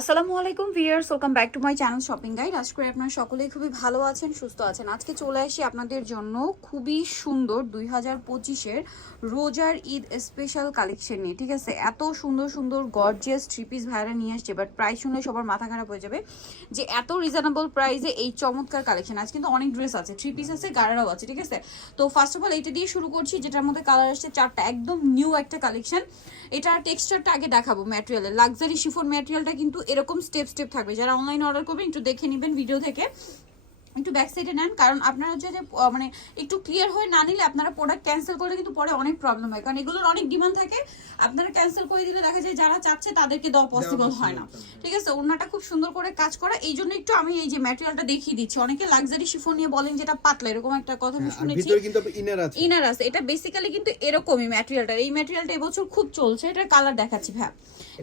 আসসালামু আলাইকুম viewers, welcome back to my channel shopping guide. আশা করি আপনারা সকলেই খুবই ভালো আছেন, সুস্থ আছেন। আজকে চলে আসি আপনাদের জন্য খুবই সুন্দর 2025-এর রোজার ঈদ স্পেশাল কালেকশন নিয়ে। ঠিক আছে, এত সুন্দর সুন্দর গর্জিয়াস থ্রি পিস ভাইরা নিয়ে আসছে, বাট প্রাইস শুনলে সবার মাথা খারাপ হয়ে যাবে যে এত রিজনেবল প্রাইসে এই চমৎকার কালেকশন। আজ কিন্তু অনেক ড্রেস আছে, থ্রি পিস আছে, গারারাও আছে। ঠিক আছে, তো ফার্স্ট অফ অল এইটা দিয়ে শুরু করছি, যেটার মধ্যে কালার আসছে চারটা, একদম নিউ একটা কালেকশন। এটার টেক্সচারটা আগে দেখাবো। ম্যাটেরিয়ালের লাক্সারি শিফন ম্যাটেরিয়ালটা কিন্তু এরকম স্টেপ স্টেপ থাকবে। যারা অনলাইনে অর্ডার করবেন একটু দেখে নেবেন ভিডিও থেকে, একটু ব্যাক সাইডে নেন, কারণ আপনারা যদি মানে একটু ক্লিয়ার হয়ে না নিলে আপনারা প্রোডাক্ট ক্যান্সেল করলে কিন্তু পরে অনেক প্রবলেম হয়, কারণ এগুলোর অনেক ডিমান্ড থাকে। আপনারা ক্যান্সেল করে দিলে দেখা যায় যারা চাচ্ছে তাদেরকে দেওয়া পসিবল হয় না। ঠিক আছে, ওনাটা খুব সুন্দর করে কাজ করা, এই জন্য একটু আমি এই যে ম্যাটেরিয়ালটা দেখিয়ে দিচ্ছি। অনেকে লাক্সারি শিফন নিয়ে বলেন যেটা পাতলা, এরকম একটা কথা আমি শুনেছি। ইনার আছে, এটা বেসিক্যালি কিন্তু এরকমই ম্যাটেরিয়ালটা। এই ম্যাটেরিয়ালটা এবছর খুব চলছে। এটার কালার দেখাচ্ছি ভাই,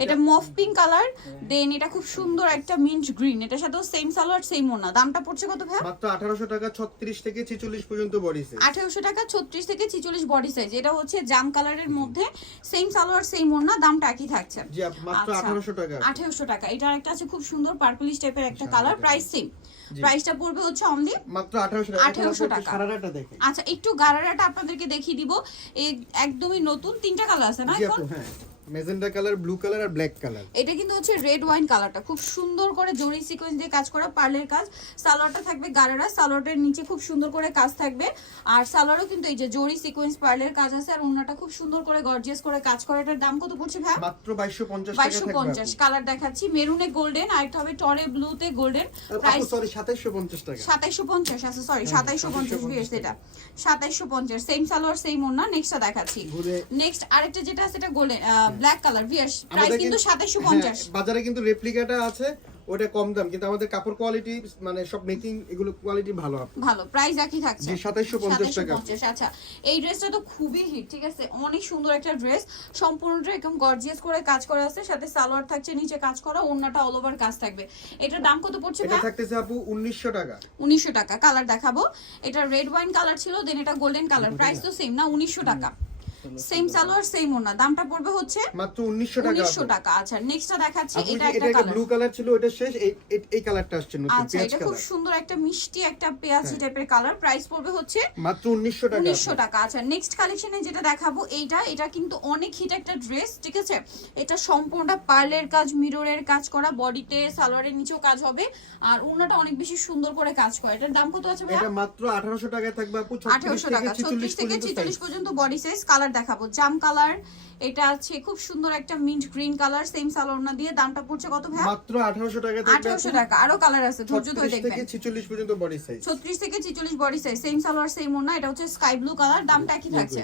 এটা মফ পিঙ্ক কালার, দেন এটা খুব সুন্দর একটা মিন্ট গ্রিন। এটার সাথেও সেম সালোয়ার সেম ওড়না। দামটা পড়ছে কত ভাই? মাত্র 1800 টাকা, 36 থেকে 46 পর্যন্ত বডি সাইজ। 1800 টাকা, 36 থেকে 46 বডি সাইজ। এটা হচ্ছে জাম কালারের মধ্যে, সেম সালোয়ার সেম ওড়না, দামটা একই থাকছে। জি মাত্র 1800 টাকা। 1800 টাকা। এটা আরেকটা আছে খুব সুন্দর পার্পলিশ টাইপের একটা কালার, প্রাইস সেম। প্রাইসটা পড়বে হচ্ছে অনলি মাত্র 1800 টাকা। সারারাটা দেখেন। আচ্ছা, একটু গারারাটা আপনাদেরকে দেখিয়ে দিব। এই একদমই নতুন, তিনটা কালার আছে না এখন? হ্যাঁ, মেজেন্টা কালার, ব্লু কালার আর ব্ল্যাক কালার। এটা কিন্তু হচ্ছে রেড ওয়াইন কালারটা, খুব সুন্দর করে জরি সিকোয়েন্স দিয়ে কাজ করা, পার্লের কাজ। সালোয়ারটা থাকবে গারারা, সালোয়ারের নিচে খুব সুন্দর করে কাজ থাকবে। আর সালোয়ারও কিন্তু এই যে জরি সিকোয়েন্স পার্লের কাজ আছে, আর ওন্নাটা খুব সুন্দর করে গর্জিয়াস করে কাজ করা। এটার দাম কত পড়ছে ভাই? মাত্র 2250 টাকা থাকবে। 2250। কালার দেখাচ্ছি, মেরুনে গোল্ডেন, আর একটা হবে টরে ব্লুতে গোল্ডেন। প্রাইস সরি 2750 টাকা। 2750 আছে, সরি 2750 বিএস। এটা 2750, সেম সালোয়ার সেম ওন্না। নেক্সটটা দেখাচ্ছি। নেক্সট আরেকটা যেটা আছে এটা golden black colour BS, price কিন্তু 2750। বাজারে কিন্তু রেপ্লিকাটা আছে, ওটা কম দাম, কিন্তু আমাদের কাপড় কোয়ালিটি মানে সব মেকিং এগুলো কোয়ালিটি ভালো আপু। ভালো, প্রাইস একই থাকছে। জি 2750 টাকা। আচ্ছা, এই ড্রেসটা তো খুবই হিট। ঠিক আছে, অনেক সুন্দর একটা ড্রেস, সম্পূর্ণটা একদম গর্জিয়াস করে কাজ করা আছে, সাথে সালোয়ার থাকছে, নিচে কাজ করা, ওন্নাটা অল ওভার কাজ থাকবে। এটার দাম কত পড়ছে ভাই? এটা থাকতেছে আপু 1900 টাকা। 1900 টাকা। কালার দেখাবো, এটা রেড ওয়াইন কালার ছিল, দেন এটা গোল্ডেন কালার। প্রাইস তো সেম না, 1900 টাকা। সেম সালোয়ার সেম ওড়না। দামটা পড়বে হচ্ছে মাত্র 1900 টাকা। 1900 টাকা। আচ্ছা, নেক্সটটা দেখাচ্ছি। এটা একটা এটা কালার, ব্লু কালার ছিল, এটা শেষ, এই কালারটা আসছে নতুন আচ্ছা পেঁয়াজ এটা কালার। খুব সুন্দর একটা মিষ্টি একটা পেঁয়াজি টাইপের কালার। প্রাইস পড়বে হচ্ছে মাত্র 1900 টাকা। 1900 টাকা। আচ্ছা, নেক্সট কালেকশনে যেটা দেখাবো এটা কিন্তু অনেক হিট একটা ড্রেস। ঠিক আছে, এটা সম্পূর্ণটা পার্লের কাজ, মিররের কাজ করা, বডিতে সালোয়ারের নিচেও কাজ হবে, আর ওড়নাটা অনেক বেশি সুন্দর করে কাজ করা। এটার দাম কত আছে ভাই? এটা মাত্র 1800 টাকায় থাকবে আপু। 1800 টাকা, 36 থেকে 46 পর্যন্ত বডি সাইজ। কালার দেখাবো, জাম কালার, এটা আছে খুব সুন্দর একটা mint green colour, same salwar দিয়ে। দামটা পড়ছে কত ভাই? মাত্র 1800 টাকা থাকবে। 1800 টাকা। আরো কালার আছে, ধৈর্য ধরে দেখবেন। 36 থেকে 46 পর্যন্ত বডি সাইজ। 36 থেকে 46 body size, same salwar same ওড়না। এটা হচ্ছে স্কাই ব্লু কালার, দামটা কি থাকছে?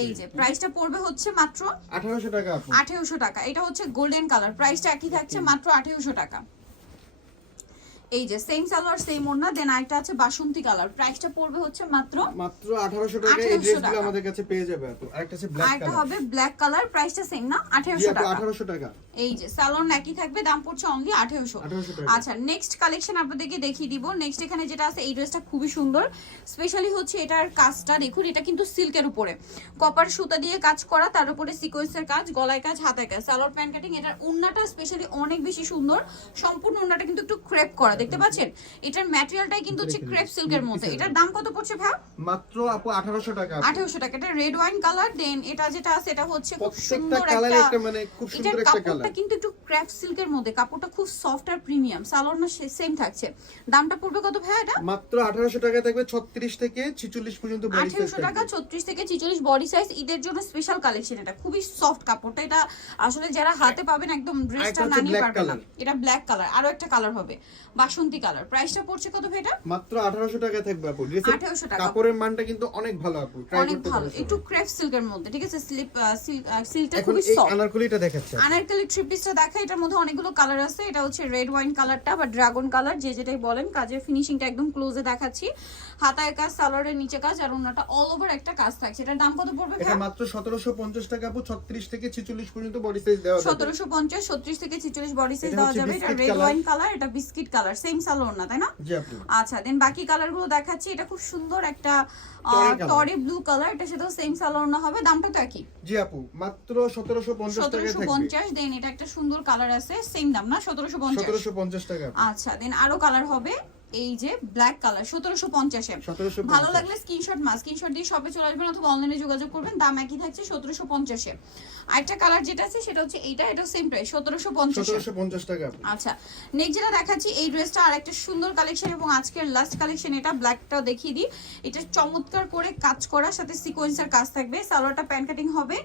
এই যে প্রাইসটা পড়বে হচ্ছে মাত্র 1800 টাকা আপু। 1800 টাকা। এটা হচ্ছে গোল্ডেন কালার, প্রাইসটা একই থাকছে, মাত্র 1800 টাকা। এই যে সেম সালোয়ার সেম ওড়না, দেন আরেকটা আছে বাসন্তী কালার, প্রাইসটা পড়বে হচ্ছে মাত্র 1800 টাকা। এই ড্রেসগুলো আমাদের কাছে পেয়ে যাবে আপু। আরেকটা আছে ব্ল্যাক কালার, আরেকটা হবে ব্ল্যাক কালার, প্রাইসটা সেম না, 1800 টাকা। 1800 টাকা। এই যে সালোয়ার একই থাকবে, দাম পড়ছে অনলি 1800 টাকা। আচ্ছা, নেক্সট কালেকশন আপনাদেরকে দেখিয়ে দিব। নেক্সট এখানে যেটা আছে, এই ড্রেসটা খুবই সুন্দর, স্পেশালি হচ্ছে এটার কাজটা দেখুন। এটা কিন্তু সিল্কের উপরে কপার সুতা দিয়ে কাজ করা, তার উপরে সিকোয়েন্সের কাজ, গলায় কাজ, হাতায় কাজ, সালোয়ার প্যান্ট কাটিং। এটার ওন্নাটা স্পেশালি অনেক বেশি সুন্দর, সম্পূর্ণ ওন্নাটা কিন্তু একটু ক্রেপ করা, দেখতে পাচ্ছেন। এটার ম্যাটেরিয়ালটাই কিন্তু হচ্ছে ক্রেপ সিল্কের মধ্যে। এটার দাম কত পড়ছে ভাই? মাত্র আপু 1800 টাকা। 1800 টাকা। এটা রেড ওয়াইন কালার, দেন এটা যেটা আছে এটা হচ্ছে খুব সুন্দর একটা মানে খুব সুন্দর একটা কালার। কাপড়টা কিন্তু একটু ক্রেপ সিল্কের মধ্যে, কাপড়টা খুব সফট আর প্রিমিয়াম। সালোয়ার না সেম থাকছে। দামটা পড়বে কত ভাই এটা? মাত্র 1800 টাকা থাকবে। 36 থেকে 46 পর্যন্ত বডি সাইজ। 1800 টাকা, 36 থেকে 46 বডি সাইজ। ঈদের জন্য স্পেশাল কালেকশন। এটা খুবই সফট কাপড়টা, এটা আসলে যারা হাতে পাবেন একদম ড্রেসটা না নিয়ে পারবেন না। এটা ব্ল্যাক কালার, আরো একটা কালার হবে বাসন্তী কালার। প্রাইসটা পড়ছে কত ভাই এটা? মাত্র 1800 টাকা থাকবে আপু। 1800 টাকা। কাপড়ের মানটা কিন্তু অনেক ভালো আপু, ট্রাই অনেক করতে ভালো, পারেন। একটু ক্রেপ সিল্কের মধ্যে। ঠিক আছে, সিল্কটা এখন খুবই এই সফট। আনারকলিটা দেখাচ্ছি। আনারকলি থ্রি পিসটা দেখা, এটার মধ্যে অনেকগুলো কালার আছে। এটা হচ্ছে রেড ওয়াইন কালারটা বা ড্রাগন কালার, যে যেটাই বলেন। কাজের ফিনিশিংটা একদম ক্লোজে দেখাচ্ছি। হাতায় কাজ, সালোয়ারের নিচে কাজ, আর ওন্নাটা অল ওভার একটা কাজ থাকছে। এটার দাম কত পড়বে? এটা মাত্র 1750 টাকা আপু। 36 থেকে 46 পর্যন্ত বডি সাইজ দেওয়া যাবে। 1750, 36 থেকে 46 বডি সাইজ দেওয়া যাবে। এটা রেড ওয়াইন কালার, এটা বিস্কিট কালার, সেম সালোয়ার না তাই না? জি আপু। আচ্ছা দেন বাকি কালার গুলো দেখাচ্ছি। এটা খুব সুন্দর একটা টরে ব্লু কালার, এটা সাথেও সেম সালোয়ার না হবে, দামটা তো একই। জি আপু, মাত্র 1750 টাকায় থাকবে। 1750। দেন এটা একটা সুন্দর কালার আছে, সেম দাম না 1750? 1750 টাকা। আচ্ছা দেন আরো কালার হবে, এই যে ব্ল্যাক কালার 1750 এ। 1750 ভালো লাগলে স্ক্রিনশট দিয়ে শপে চলে আসবেন অথবা অনলাইনে যোগাযোগ করবেন, দাম একই থাকছে 1750 এ। আরেকটা কালার যেটা আছে সেটা হচ্ছে এইটা, এটা সেম প্রাইস 1750 এ। 1750 টাকা আপু। আচ্ছা নেক্সট যেটা দেখাচ্ছি এই ড্রেসটা আর একটা সুন্দর কালেকশন এবং আজকের লাস্ট কালেকশন, এটা ব্ল্যাকটা দেখিয়ে দিই। এটা চমৎকার করে কাজ করার সাথে সিকোয়েন্সের কাজ থাকবে, সালোয়ারটা প্যান্ট কাটিং হবে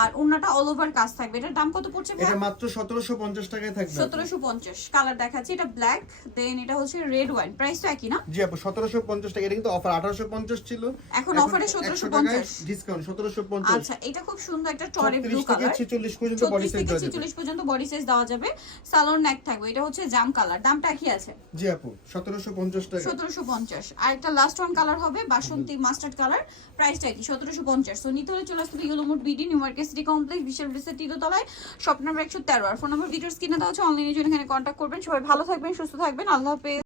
আর ওন্নাটা অল ওভার কাজ থাকবে। এটার দাম কত পড়ছে ভাই? এটা মাত্র 1750 টাকায় থাকবে। 1750। কালার দেখাচ্ছি, এটা ব্ল্যাক, দেন এটা হচ্ছে রেড ওয়াইন, প্রাইস তো একই না? জি আপু 1750 টাকা। এটা কিন্তু অফার 1850 ছিল, এখন অফারে 1750 ডিসকাউন্ট 1750। আচ্ছা এটা খুব সুন্দর একটা টরে ব্লু কালার, 46 পর্যন্ত বডি 36 সাইজ থেকে দেওয়া যাবে। 46 পর্যন্ত বডি সাইজ দেওয়া যাবে, সালোয়ার নেক থাকবে। এটা হচ্ছে জাম কালার, দামটা কি আছে? জি আপু 1750 টাকা। 1750। আর একটা লাস্ট ওয়ান কালার হবে বাসন্তী মাস্টার্ড কালার, প্রাইসটা কি 1750। সো নিতে হলে চলে আসতে হবে yellow mode BD new market city complex বিশাল ব্রিজের তৃতীয়তলায়, শপ নাম্বার 113। আর ফোন নাম্বার ভিডিওস কিনে দেওয়া হচ্ছে, অনলাইনে জন্য এখানে কন্ট্যাক্ট করবেন। সবাই ভালো থাকবেন, সুস্থ থাকবেন, আল্লাহ হাফেজ।